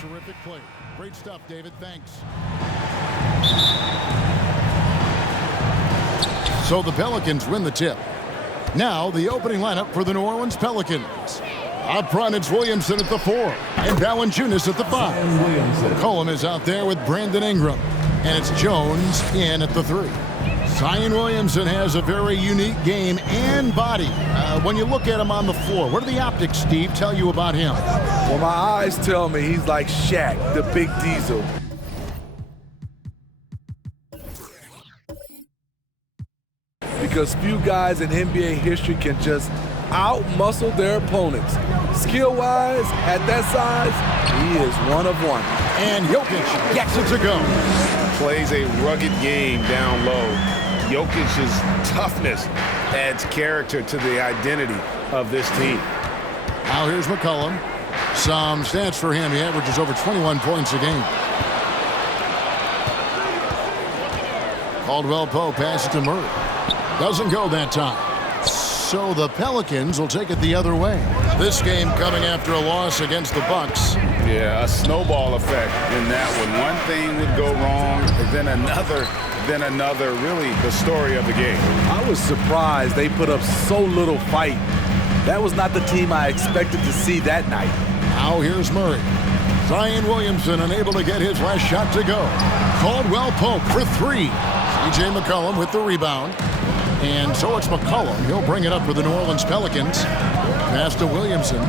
Terrific play. Great stuff, David. Thanks. So the Pelicans win the tip. Now the opening lineup for the New Orleans Pelicans. Up front, it's Williamson at the 4 and Valanciunas at the 5. McCollum is out there with Brandon Ingram. And it's Jones in at the 3. Zion Williamson has a very unique game and body. When you look at him on the floor, what do the optics, Steve, tell you about him? Well, my eyes tell me he's like Shaq, the big diesel. Because few guys in NBA history can just out-muscle their opponents. Skill-wise, at that size, he is one of one. And Jokic gets it to go. Plays a rugged game down low. Jokic's toughness adds character to the identity of this team. Now here's McCollum. Some stats for him. He averages over 21 points a game. Caldwell Pope passes to Murray. Doesn't go that time. So the Pelicans will take it the other way. This game coming after a loss against the Bucks. Yeah, a snowball effect in that one. One thing would go wrong, then another. Really the story of the game. I was surprised they put up so little fight. That was not the team I expected to see that night. Now here's Murray. Zion Williamson unable to get his last shot to go. Caldwell Pope for 3. C.J. McCollum with the rebound. And so it's McCollum. He'll bring it up for the New Orleans Pelicans. Pass to Williamson.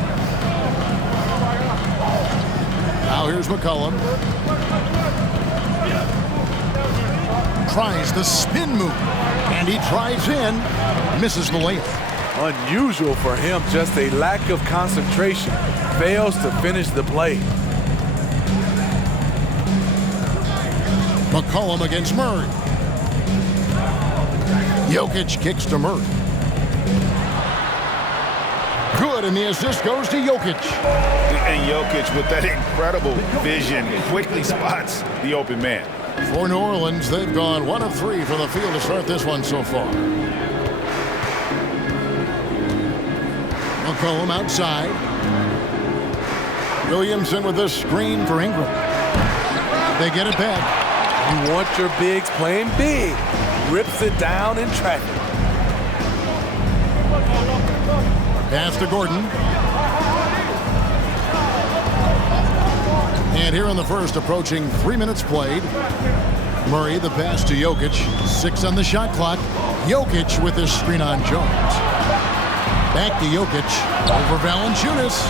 Now here's McCollum. Tries the spin move. And he drives in. Misses the layup. Unusual for him, just a lack of concentration. Fails to finish the play. McCollum against Murray. Jokic kicks to Murray. Good, and the assist goes to Jokic. And Jokic, with that incredible vision, quickly spots the open man. For New Orleans, they've gone 1 of 3 from the field to start this one so far. McCollum outside. Williamson with the screen for Ingram. They get it back. You want your bigs playing big. Rips it down in traffic. Pass to Gordon. And here in the first, approaching 3 minutes played. Murray, the pass to Jokic. 6 on the shot clock. Jokic with his screen on Jones. Back to Jokic. Over Valanciunas.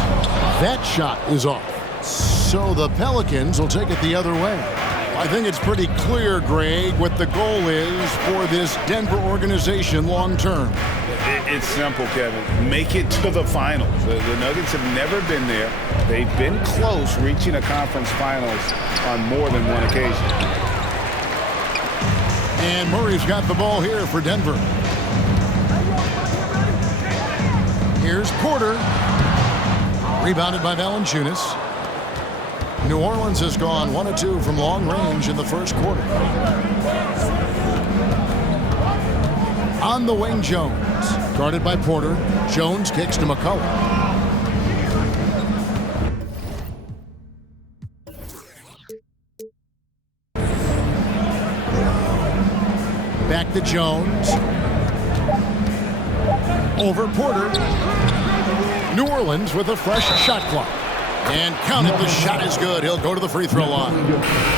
That shot is off. So the Pelicans will take it the other way. I think it's pretty clear, Greg, what the goal is for this Denver organization long term. It's simple, Kevin. Make it to the finals. The Nuggets have never been there. They've been close reaching a conference finals on more than one occasion. And Murray's got the ball here for Denver. Here's Porter. Rebounded by Valanciunas. New Orleans has gone 1 of 2 from long range in the first quarter. On the wing, Jones. Guarded by Porter. Jones kicks to McCollum. Back to Jones. Over Porter. New Orleans with a fresh shot clock. And counted, the shot is good. He'll go to the free throw line.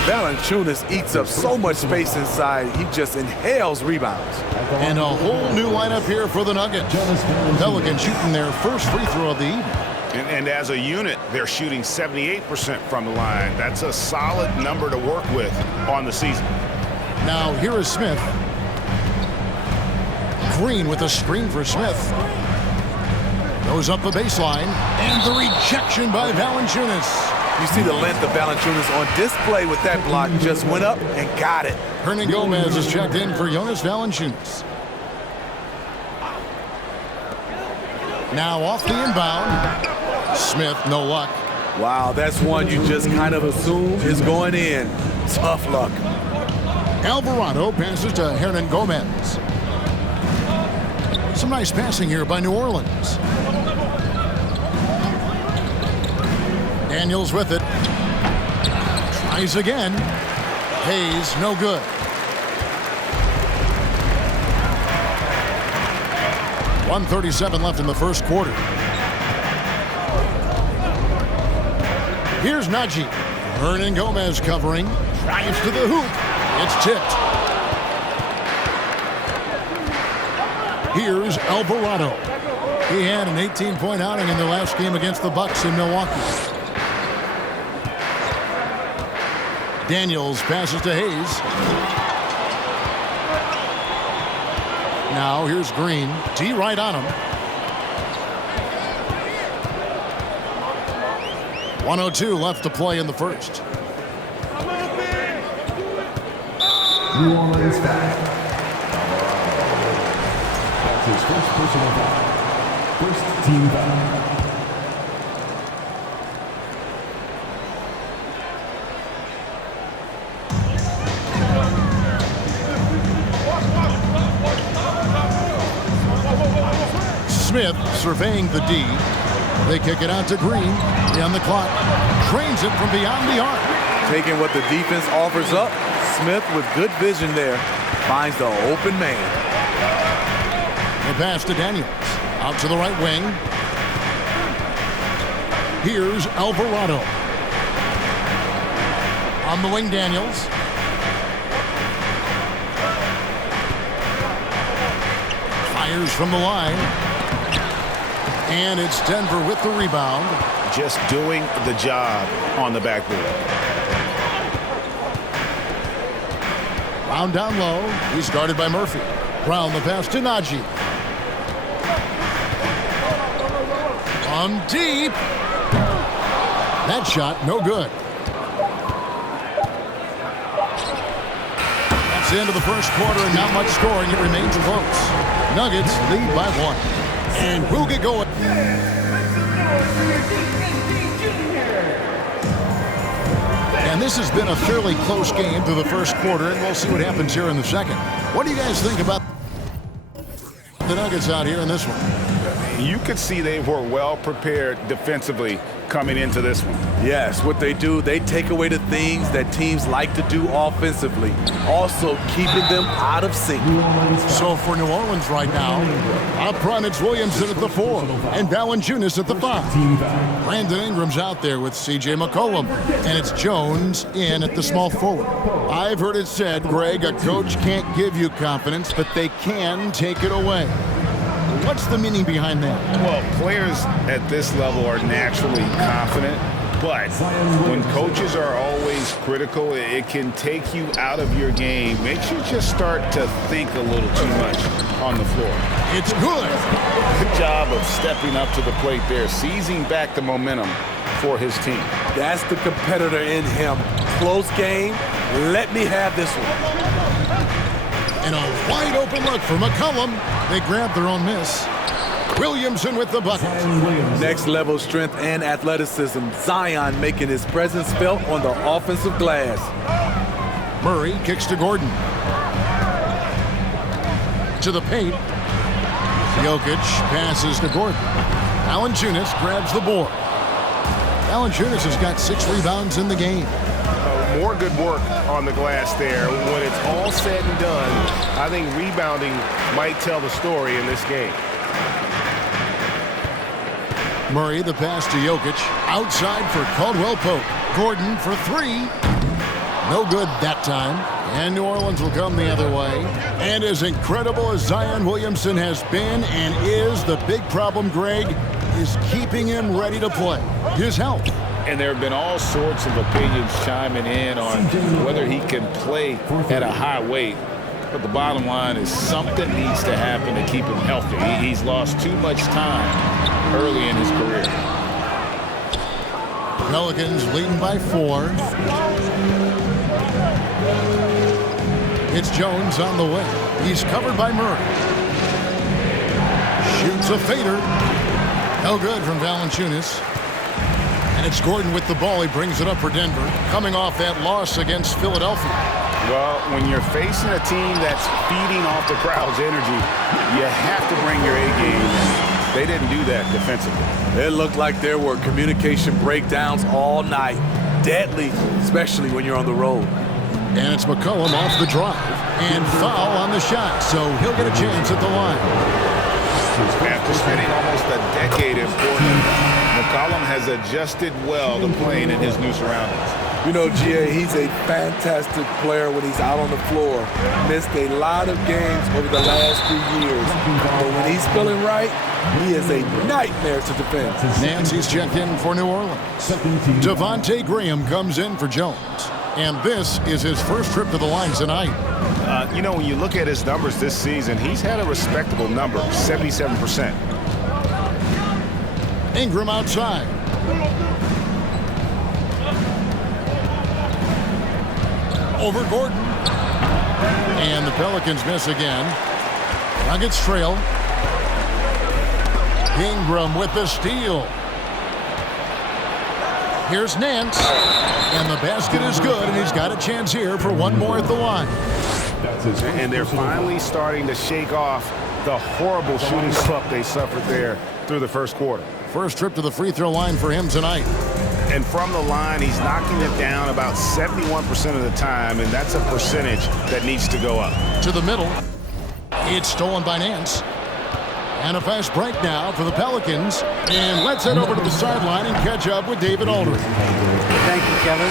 Valanciunas eats up so much space inside, he just inhales rebounds. And a whole new lineup here for the Nuggets. Pelicans shooting their first free throw of the evening. And as a unit, they're shooting 78% from the line. That's a solid number to work with on the season. Now here is Smith. Green with a screen for Smith. Goes up the baseline, and the rejection by Valanciunas. You see the length of Valanciunas on display with that block. Just went up and got it. Hernangomez is checked in for Jonas Valanciunas. Now off the inbound. Smith, no luck. Wow, that's one you just kind of assume is going in. Tough luck. Alvarado passes to Hernangomez. Some nice passing here by New Orleans. Daniels with it. Tries again. Hayes, no good. .137 left in the first quarter. Here's Najee. Hernan Gomez covering. Drives to the hoop. It's tipped. Here's Alvarado. He had an 18-point outing in their last game against the Bucks in Milwaukee. Daniels passes to Hayes. Now here's Green. D right on him. 1:02 left to play in the first. New Orleans foul. That's his first personal foul. First team foul. Smith surveying the D. They kick it out to Green. On the clock. Trains it from beyond the arc. Taking what the defense offers up, Smith with good vision there finds the open man. The pass to Daniels. Out to the right wing. Here's Alvarado. On the wing, Daniels. Fires from the line. And it's Denver with the rebound. Just doing the job on the backboard. Brown down low. He's guarded by Murphy. Brown the pass to Najee. From deep. That shot, no good. That's the end of the first quarter and not much scoring. It remains close. Nuggets lead by 1. And we'll get going. And this has been a fairly close game through the first quarter, and we'll see what happens here in the second. What do you guys think about the Nuggets out here in this one? You could see they were well prepared defensively coming into this one. Yes, what they do, they take away the things that teams like to do offensively, also keeping them out of sync. So for New Orleans right now, up front it's Williamson at the 4 and Valanciunas at the 5. Brandon Ingram's out there with C.J. McCollum, and it's Jones in at the small forward. I've heard it said, Greg, a coach can't give you confidence, but they can take it away. What's the meaning behind that? Well, players at this level are naturally confident, but when coaches are always critical, it can take you out of your game. Makes you just start to think a little too much on the floor. It's good. Good job of stepping up to the plate there, seizing back the momentum for his team. That's the competitor in him. Close game. Let me have this one. And a wide open look for McCollum. They grabbed their own miss. Williamson with the bucket. Next level strength and athleticism. Zion making his presence felt on the offensive glass. Murray kicks to Gordon. To the paint. Jokic passes to Gordon. Valanciunas grabs the board. Valanciunas has got 6 rebounds in the game. More good work on the glass there. When it's all said and done, I think rebounding might tell the story in this game. Murray, the pass to Jokic. Outside for Caldwell Pope. Gordon for 3. No good that time. And New Orleans will come the other way. And as incredible as Zion Williamson has been and is, the big problem, Greg, is keeping him ready to play. His health. And there have been all sorts of opinions chiming in on whether he can play at a high weight. But the bottom line is something needs to happen to keep him healthy. He's lost too much time early in his career. Pelicans leading by 4. It's Jones on the way. He's covered by Murray. Shoots a fader. No good from Valanciunas. And it's Gordon with the ball. He brings it up for Denver, coming off that loss against Philadelphia. Well, when you're facing a team that's feeding off the crowd's energy, you have to bring your A game. They didn't do that defensively. It looked like there were communication breakdowns all night. deadly, especially when you're on the road. And it's McCollum off the drive. And foul on the shot, so he'll get a chance at the line. After spending almost a decade in Portland, McCollum has adjusted well to playing in his new surroundings. You know, G.A., he's a fantastic player when he's out on the floor. Missed a lot of games over the last few years. But when he's feeling right, he is a nightmare to defend. Nancy's checked in for New Orleans. Devontae Graham comes in for Jones. And this is his first trip to the line tonight. You know, when you look at his numbers this season, he's had a respectable number, 77%. Ingram outside. Over Gordon. And the Pelicans miss again. Nuggets trail. Ingram with the steal. Here's Nance. And the basket is good, and he's got a chance here for one more at the line. And they're finally starting to shake off the horrible shooting slump they suffered there through the first quarter. First trip to the free throw line for him tonight. And from the line, he's knocking it down about 71% of the time, and that's a percentage that needs to go up. To the middle. It's stolen by Nance. And a fast break now for the Pelicans. And let's head over to the sideline and catch up with David Aldridge. Thank you, Kevin.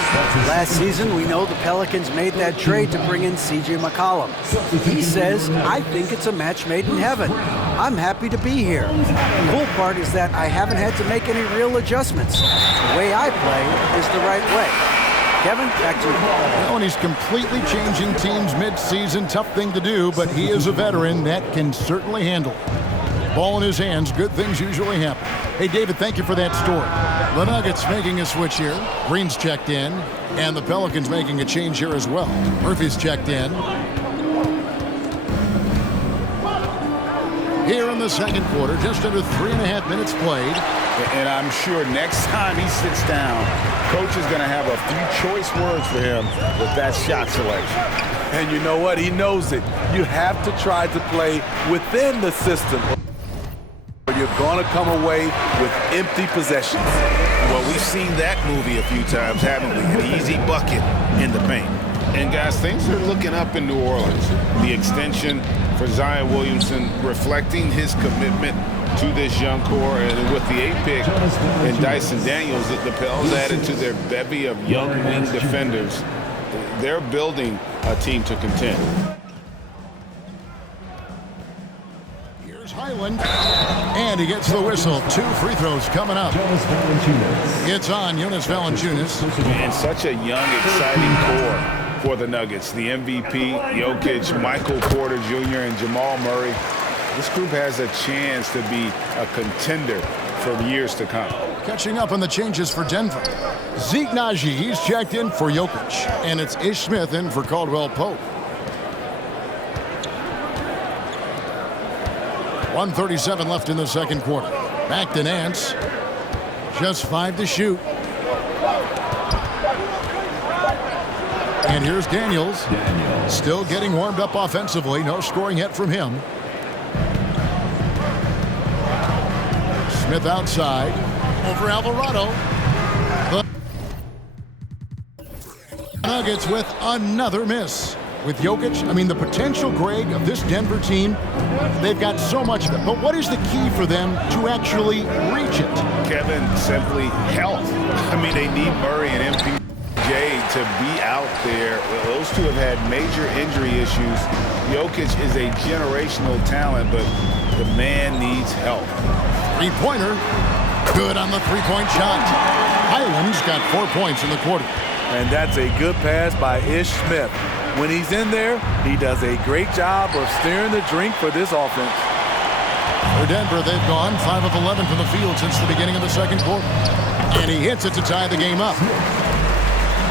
Last season, we know the Pelicans made that trade to bring in C.J. McCollum. He says, I think it's a match made in heaven. I'm happy to be here. The cool part is that I haven't had to make any real adjustments. The way I play is the right way. Kevin, back to you. Well, and he's completely changing teams mid-season. Tough thing to do, but he is a veteran that can certainly handle it. Ball in his hands, good things usually happen. Hey, David, thank you for that story. The Nuggets making a switch here. Green's checked in, and the Pelicans making a change here as well. Murphy's checked in. Here in the second quarter, just under 3.5 minutes played. And I'm sure next time he sits down, coach is going to have a few choice words for him with that shot selection. And you know what? He knows it. You have to try to play within the system, or you're going to come away with empty possessions. Well, we've seen that movie a few times, haven't we? An easy bucket in the paint. And, guys, things are looking up in New Orleans. The extension for Zion Williamson reflecting his commitment to this young core. And with the 8th pick and Dyson Daniels, the Pels added to their bevy of young wing defenders. They're building a team to contend. Here's Highland. And he gets the whistle. 2 free throws coming up. It's on Jonas Valanciunas. And such a young, exciting core for the Nuggets. The MVP, Jokic, Michael Porter Jr., and Jamal Murray. This group has a chance to be a contender for years to come. Catching up on the changes for Denver. Zeke Naji, he's checked in for Jokic. And it's Ish Smith in for Caldwell Pope. 1:37 left in the second quarter. Back to Nance. Just 5 to shoot. And here's Daniels. Still getting warmed up offensively. No scoring yet from him. Smith outside. Over Alvarado. The Nuggets with another miss. With Jokic, I mean, the potential, Greg, of this Denver team, they've got so much of it. But what is the key for them to actually reach it? Kevin, simply health. I mean, they need Murray and MPJ to be out there. Those two have had major injury issues. Jokic is a generational talent, but the man needs help. Three-pointer. Good on the three-point shot. Highland's got 4 points in the quarter. And that's a good pass by Ish Smith. When he's in there, he does a great job of steering the drink for this offense. For Denver, they've gone 5 of 11 from the field since the beginning of the second quarter. And he hits it to tie the game up.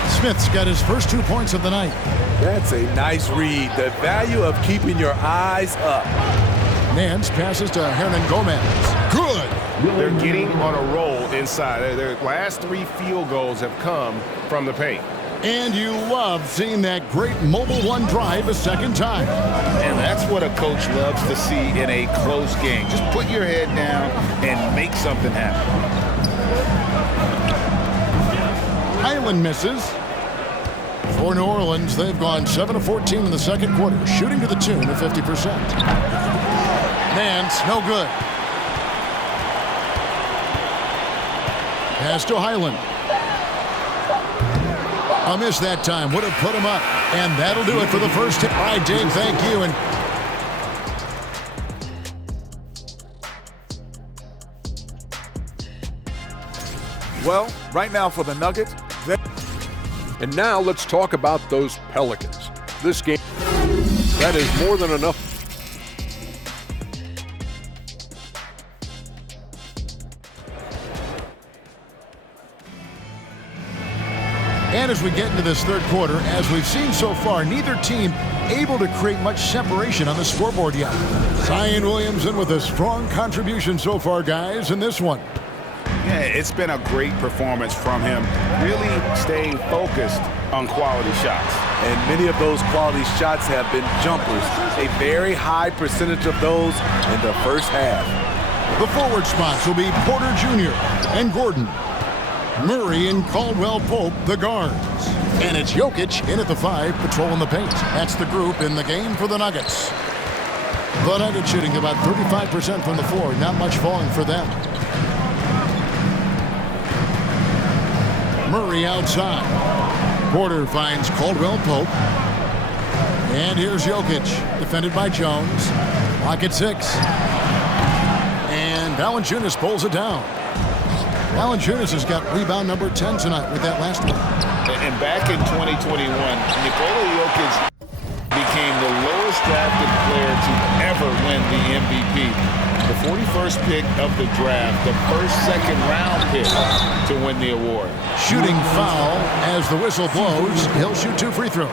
Smith's got his first 2 points of the night. That's a nice read. The value of keeping your eyes up. Nance passes to Hernan Gomez. Good. They're getting on a roll inside. Their last 3 field goals have come from the paint. And you love seeing that great mobile one drive a second time. And that's what a coach loves to see in a close game. Just put your head down and make something happen. Highland misses. For New Orleans, they've gone 7 of 14 in the second quarter, shooting to the tune of 50%. Nance, no good. Pass to Highland. A miss that time. Would have put him up. And that'll do it for the first hit. All right, Dave, thank you. And well, right now for the Nuggets. And now let's talk about those Pelicans. This game, that is more than enough. And as we get into this third quarter, as we've seen so far, neither team able to create much separation on the scoreboard yet. Zion Williamson with a strong contribution so far, guys, in this one. Yeah, it's been a great performance from him, really staying focused on quality shots. And many of those quality shots have been jumpers. A very high percentage of those in the first half. The forward spots will be Porter Jr. and Gordon. Murray and Caldwell-Pope, the guards. And it's Jokic in at the 5, patrolling the paint. That's the group in the game for the Nuggets. The Nuggets shooting about 35% from the floor. Not much falling for them. Murray outside. Porter finds Caldwell-Pope. And here's Jokic, defended by Jones. Clock at 6. And Valanciunas pulls it down. Valanciunas has got rebound number 10 tonight with that last one. And back in 2021, Nikola Jokic became the lowest drafted player to ever win the MVP. The 41st pick of the draft, the first second-round pick to win the award. Shooting foul as the whistle blows. He'll shoot 2 free throws.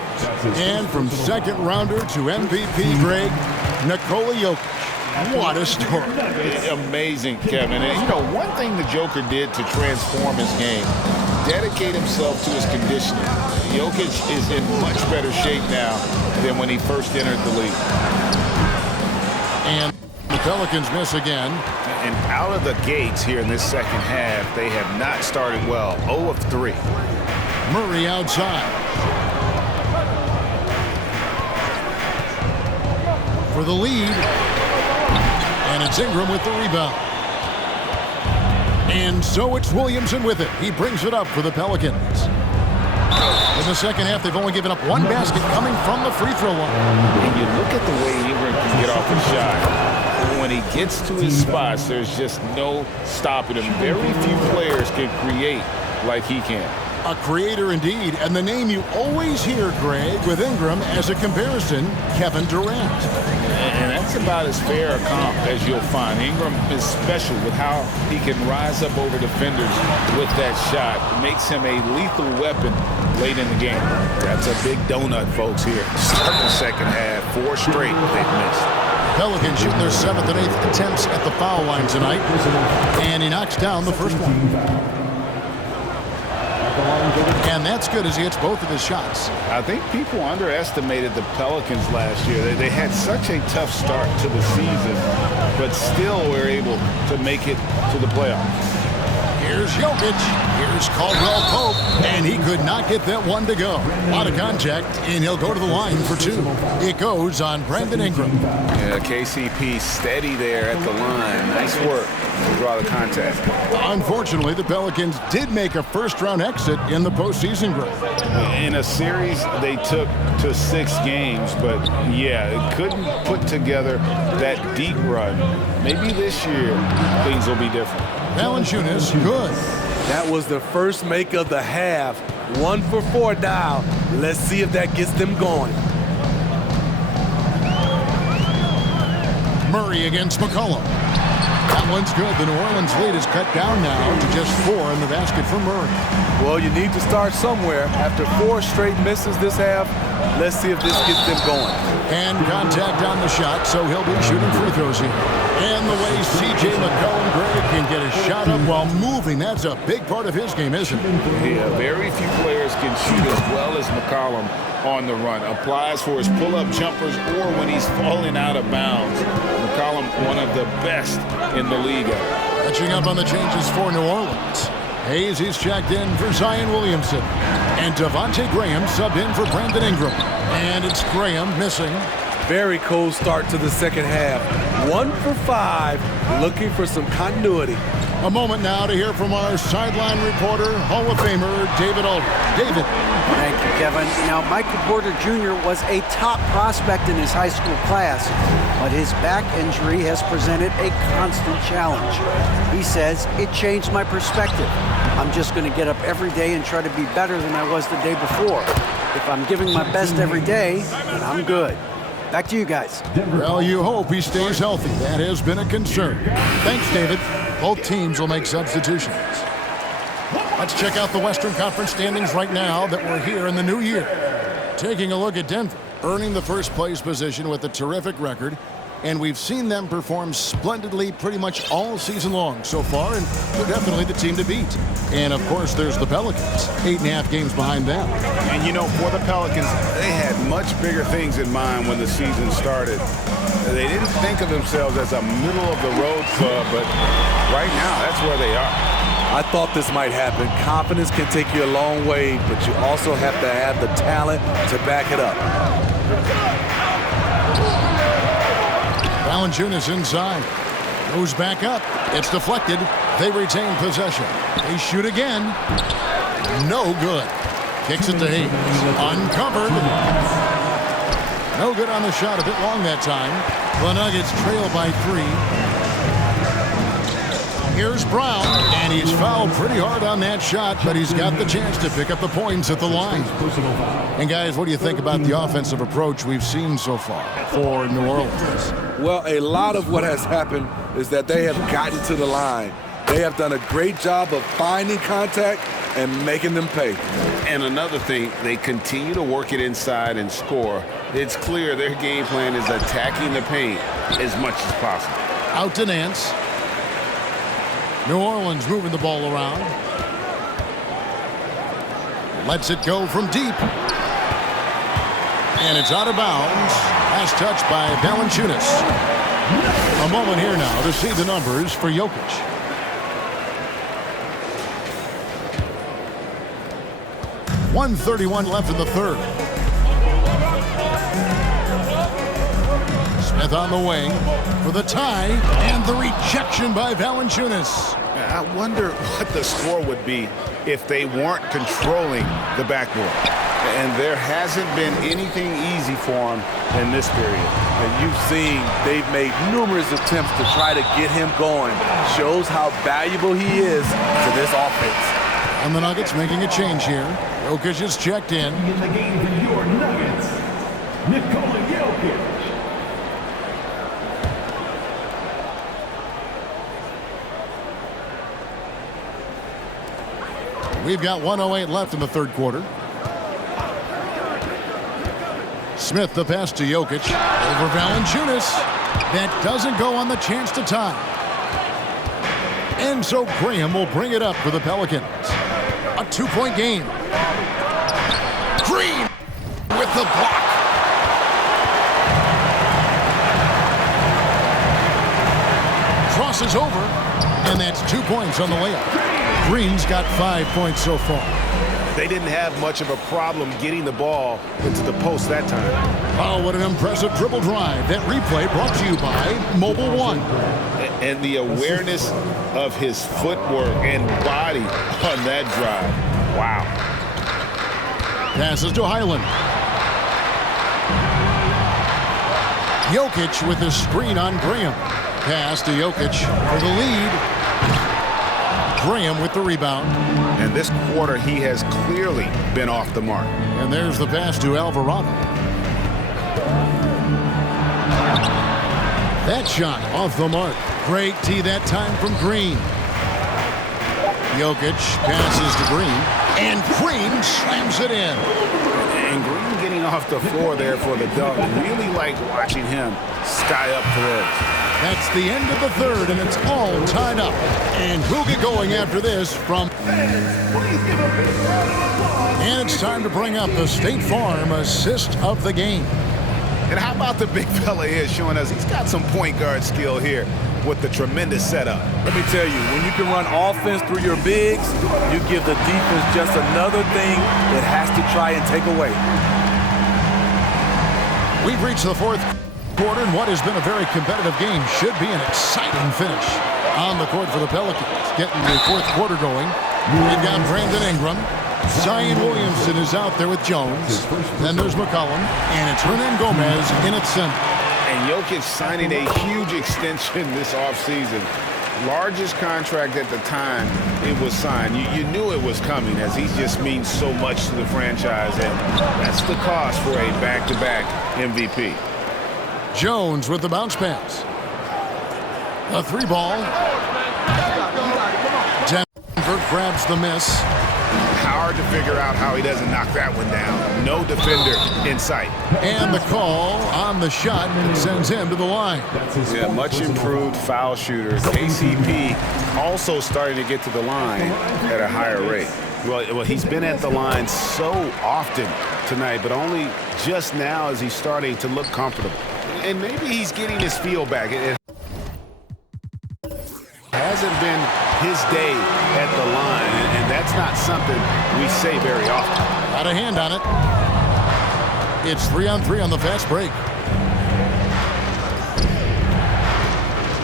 And from second-rounder to MVP, Greg, Nikola Jokic. What a story. Amazing, Kevin. And, you know, one thing the Joker did to transform his game, dedicate himself to his conditioning. Jokic is in much better shape now than when he first entered the league. And the Pelicans miss again. And out of the gates here in this second half, they have not started well. 0 of 3. Murray outside. For the lead. And it's Ingram with the rebound. And so it's Williamson with it. He brings it up for the Pelicans. In the second half, they've only given up 1 basket coming from the free throw line. And you look at the way Ingram can get off his shot. When he gets to his spots, there's just no stopping him. Very few players can create like he can. A creator indeed, and the name you always hear, Greg, with Ingram as a comparison, Kevin Durant. And that's about as fair a comp as you'll find. Ingram is special with how he can rise up over defenders with that shot. It makes him a lethal weapon late in the game. That's a big donut, folks, here. Starting the second half, 4 straight they've missed. Pelicans shooting their 7th and 8th attempts at the foul line tonight. And he knocks down the first one. And that's good as he hits both of his shots. I think people underestimated the Pelicans last year. They had such a tough start to the season, but still were able to make it to the playoffs. Here's Jokic. Here's Caldwell-Pope. And he could not get that one to go. A lot of contact, and he'll go to the line for 2. It goes on Brandon Ingram. Yeah, KCP steady there at the line. Nice work to draw the contact. Unfortunately, the Pelicans did make a first-round exit in the postseason group. In a series they took to 6 games, but yeah, it couldn't put together that deep run. Maybe this year things will be different. Valanciunas, good. That was the first make of the half. 1 for 4 now. Let's see if that gets them going. Murray against McCollum. That one's good. The New Orleans lead is cut down now to just 4 in the basket for Murray. Well, you need to start somewhere. After 4 straight misses this half, let's see if this gets them going. And contact on the shot, so he'll be shooting free throws here. And the way C.J. McCollum, Greg, can get his shot up while moving, that's a big part of his game, isn't it? Yeah, very few players can shoot as well as McCollum on the run. Applies for his pull-up jumpers or when he's falling out of bounds. McCollum, one of the best in the league. Catching up on the changes for New Orleans. Hayes, he's checked in for Zion Williamson. And Devontae Graham subbed in for Brandon Ingram. And it's Graham missing. Very cold start to the second half. 1 for 5, looking for some continuity. A moment now to hear from our sideline reporter, Hall of Famer David Aldridge. David. Thank you, Kevin. Now, Michael Porter Jr. was a top prospect in his high school class, but his back injury has presented a constant challenge. He says, it changed my perspective. I'm just going to get up every day and try to be better than I was the day before. If I'm giving my best every day, then I'm good. Back to you guys. Well, you hope he stays healthy. That has been a concern. Thanks, David. Both teams will make substitutions. Let's check out the Western Conference standings right now that we're here in the new year. Taking a look at Denver, earning the first place position with a terrific record. And we've seen them perform splendidly pretty much all season long so far, and they're definitely the team to beat. And, of course, there's the Pelicans, 8.5 games behind them. And, you know, for the Pelicans, they had much bigger things in mind when the season started. They didn't think of themselves as a middle-of-the-road club, but right now, that's where they are. I thought this might happen. Confidence can take you a long way, but you also have to have the talent to back it up. Valanciunas inside. Goes back up. It's deflected. They retain possession. They shoot again. No good. Kicks it to Hayes. Uncovered. No good on the shot. A bit long that time. The Nuggets trail by 3. Here's Brown, and he's fouled pretty hard on that shot, but he's got the chance to pick up the points at the line. And guys, what do you think about the offensive approach we've seen so far for New Orleans? Well, a lot of what has happened is that they have gotten to the line. They have done a great job of finding contact and making them pay. And another thing, they continue to work it inside and score. It's clear their game plan is attacking the paint as much as possible. Out to Nance. New Orleans moving the ball around. Lets it go from deep. And it's out of bounds. Last touch by Valanciunas. A moment here now to see the numbers for Jokic. .131 left in the third. Smith on the wing for the tie, and the rejection by Valanciunas. I wonder what the score would be if they weren't controlling the backboard. And there hasn't been anything easy for them in this period. And you've seen they've made numerous attempts to try to get him going. Shows how valuable he is to this offense. And the Nuggets making a change here. Jokic is checked in. In the game for your Nuggets, Nikola Jokic. We've got 1:08 left in the third quarter. Smith the pass to Jokic. Over Valanciunas. That doesn't go on the chance to tie. And so Graham will bring it up for the Pelicans. A 2-point game. Green with the block. Crosses over. And that's 2 points on the layup. Green's got 5 points so far. They didn't have much of a problem getting the ball into the post that time. Oh, what an impressive dribble drive. That replay brought to you by Mobile One. And the awareness of his footwork and body on that drive. Wow. Passes to Highland. Jokic with the screen on Graham. Pass to Jokic for the lead. Graham with the rebound. And this quarter, he has clearly been off the mark. And there's the pass to Alvarado. That shot off the mark. Great tee that time from Green. Jokic passes to Green. And Green slams it in. And Green getting off the floor there for the dunk. Really like watching him sky up for this. That's the end of the third, and it's all tied up. And we'll get going after this from... And it's time to bring up the State Farm assist of the game. And how about the big fella here showing us he's got some point guard skill here. with the tremendous setup. Let me tell you, when you can run offense through your bigs, you give the defense just another thing it has to try and take away. We've reached the fourth quarter, and what has been a very competitive game should be an exciting finish on the court for the Pelicans. Getting the fourth quarter going. They've got Brandon Ingram. Zion Williamson is out there with Jones. Then there's McCollum, and it's Hernan Gomez in at center. And Jokic signing a huge extension this offseason. Largest contract at the time it was signed. You knew it was coming, as he just means so much to the franchise, and that's the cost for a back-to-back MVP. Jones with the bounce pass. A three ball. Denver grabs the miss. Hard to figure out how he doesn't knock that one down. No defender in sight. And the call on the shot that sends him to the line. Yeah, much improved foul shooter. KCP also starting to get to the line at a higher rate. Well, he's been at the line so often tonight, but only just now is he starting to look comfortable. And maybe he's getting his feel back. It hasn't been his day at the line, and that's not something we say very often. Got a hand on it. It's 3-on-3 on the fast break.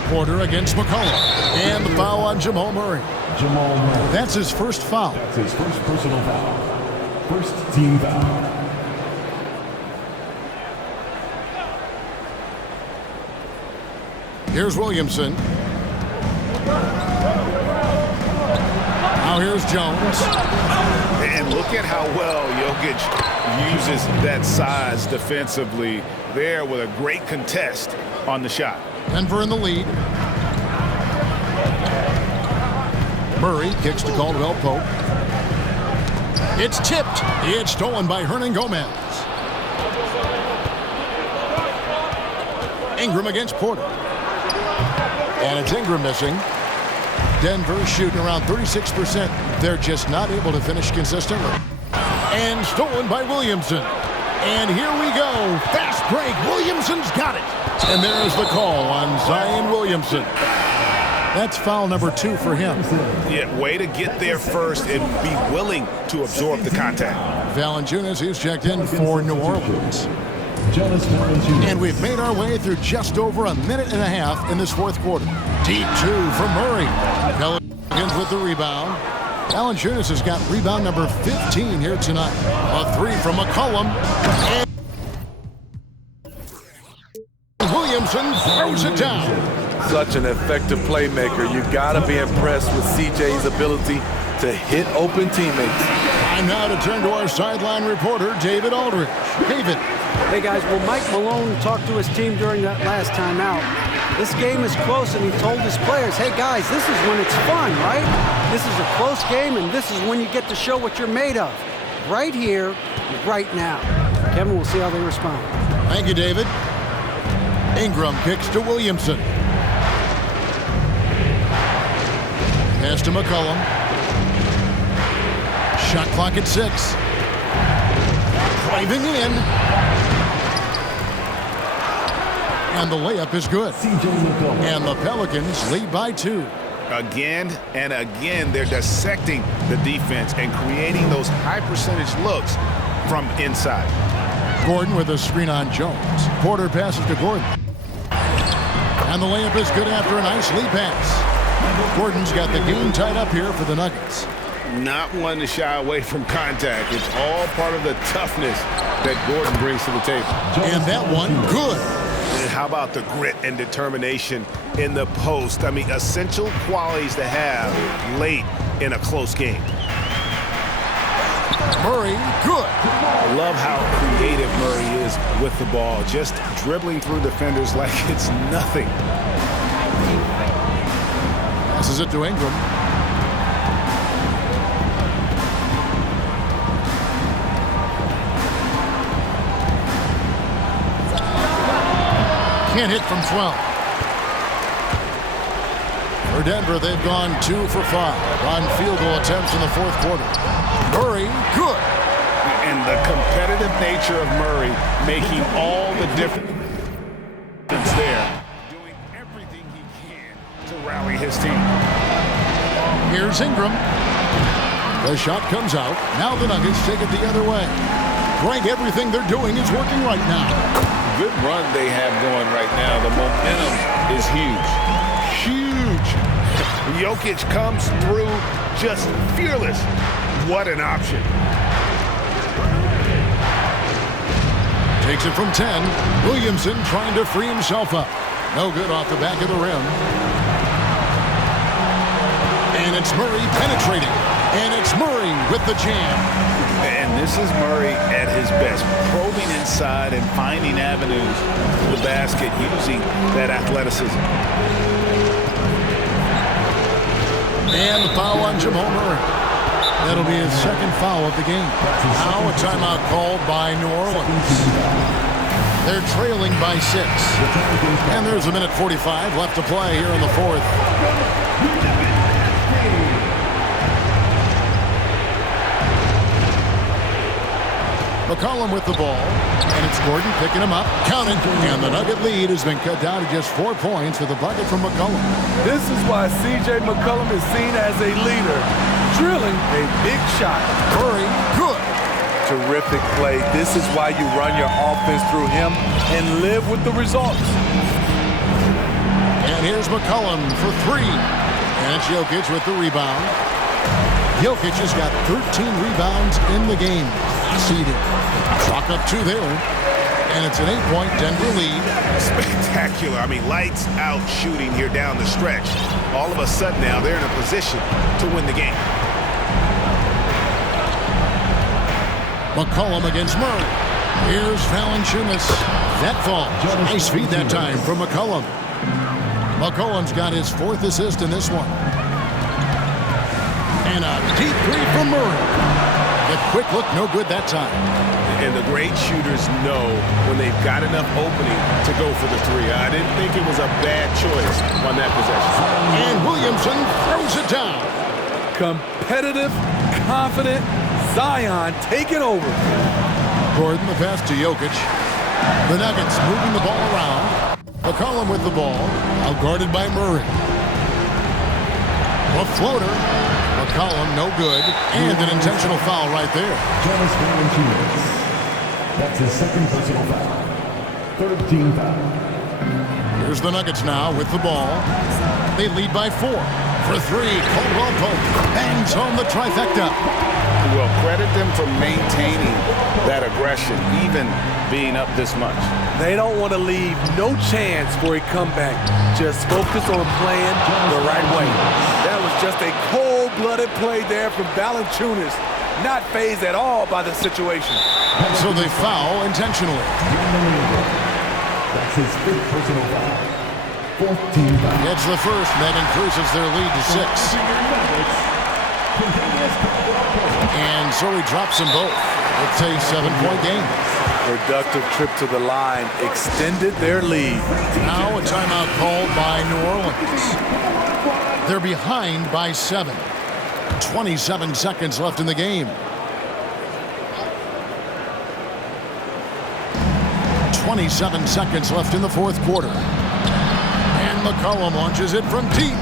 Porter against McCollum. And the foul on Jamal Murray. Jamal Murray. That's his first foul. That's his first personal foul. First team foul. Here's Williamson. Now here's Jones. And look at how well Jokic uses that size defensively there with a great contest on the shot. Denver in the lead. Murray kicks to Caldwell Pope. It's tipped. It's stolen by Hernan Gomez. Ingram against Porter. And it's Ingram missing. Denver shooting around 36%. They're just not able to finish consistently. And stolen by Williamson. And here we go. Fast break. Williamson's got it. And there's the call on Zion Williamson. That's foul number 2 for him. Yeah, way to get there first and be willing to absorb the contact. Valanciunas, he's checked in for New Orleans. And we've made our way through just over a minute and a half in this fourth quarter. Deep 2 from Murray. Pelicans with the rebound. Valanciunas has got rebound number 15 here tonight. A 3 from McCollum. And Williamson throws it down. Such an effective playmaker. You gotta be impressed with CJ's ability to hit open teammates. Time now to turn to our sideline reporter, David Aldridge. David. Hey guys, well, Mike Malone talked to his team during that last timeout. This game is close, and he told his players, hey guys, this is when it's fun, right? This is a close game, and this is when you get to show what you're made of. Right here, right now. Kevin, we'll see how they respond. Thank you, David. Ingram kicks to Williamson. Pass to McCollum. Shot clock at 6. Driving in. And the layup is good. And the Pelicans lead by 2. Again and again, they're dissecting the defense and creating those high-percentage looks from inside. Gordon with a screen on Jones. Porter passes to Gordon. And the layup is good after a nice lead pass. Gordon's got the game tied up here for the Nuggets. Not one to shy away from contact. It's all part of the toughness that Gordon brings to the table. And that one, good. And how about the grit and determination in the post? I mean, essential qualities to have late in a close game. Murray, good. I love how creative Murray is with the ball, just dribbling through defenders like it's nothing. Passes it to Ingram. Can't hit from 12. For Denver, they've gone 2 for 5 on field goal attempts in the fourth quarter. Murray, good. And the competitive nature of Murray making all the difference there. Doing everything he can his team. Here's Ingram. The shot comes out. Now the Nuggets take it the other way. Greg, everything they're doing is working right now. Good run they have going right now. The momentum is huge. Huge. Jokic comes through just fearless. What an option. Takes it from 10. Williamson trying to free himself up. No good off the back of the rim. And it's Murray penetrating. And it's Murray with the jam. And this is Murray at his best, probing inside and finding avenues to the basket using that athleticism. And the foul on Jamal Murray. That'll be his second foul of the game. Now a timeout called by New Orleans. They're trailing by 6. And there's a minute 45 left to play here in the fourth. McCollum with the ball, and it's Gordon picking him up, counting, and the Nugget lead has been cut down to just 4 points with a bucket from McCollum. This is why C.J. McCollum is seen as a leader, drilling a big shot. Murray, good. Terrific play. This is why you run your offense through him and live with the results. And here's McCollum for 3. And it's Jokic with the rebound. Jokic has got 13 rebounds in the game. Seeded. Clock up 2 there. And it's an 8-point Denver lead. Spectacular. I mean, lights out shooting here down the stretch. All of a sudden now they're in a position to win the game. McCollum against Murray. Here's Valanciunas. That falls. Nice feed that time from McCollum. McCollum's got his 4th assist in this one. And a deep 3 from Murray. The quick look, no good that time. And the great shooters know when they've got enough opening to go for the 3. I didn't think it was a bad choice on that possession. And Williamson throws it down. Competitive, confident Zion taking over. Gordon the pass to Jokic. The Nuggets moving the ball around. McCollum with the ball, out guarded by Murray. A floater. McCollum, no good, and an intentional foul right there. Jonas Valanciunas. That's his second personal foul. 3rd team foul. Here's the Nuggets now with the ball. They lead by 4. For 3, Caldwell Pope bangs home the trifecta. Well, credit them for maintaining that aggression, even being up this much. They don't want to leave no chance for a comeback. Just focus on playing the right way. That was just a cold-blooded play there from Valanciunas. Not fazed at all by the situation. So they foul intentionally. That's his 5th personal foul. 4th team foul. It's the first, and that increases their lead to 6. And so he drops them both. It's a 7-point game. Productive trip to the line extended their lead. Now a timeout called by New Orleans. They're behind by 7. 27 seconds left in the game. 27 seconds left in the fourth quarter. And McCollum launches it from deep.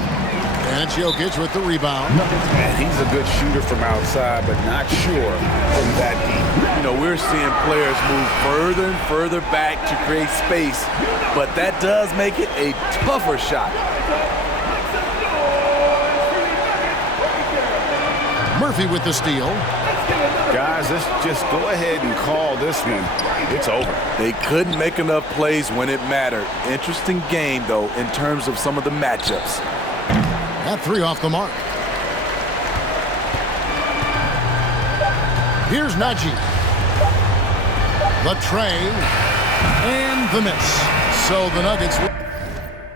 And it's Jokic with the rebound. And he's a good shooter from outside, but not sure from that deep. You know, we're seeing players move further and further back to create space, but that does make it a tougher shot. Murphy with the steal. Guys, let's just go ahead and call this one. It's over. They couldn't make enough plays when it mattered. Interesting game, though, in terms of some of the matchups. That 3 off the mark. Here's Najee. The tray and the miss. So the Nuggets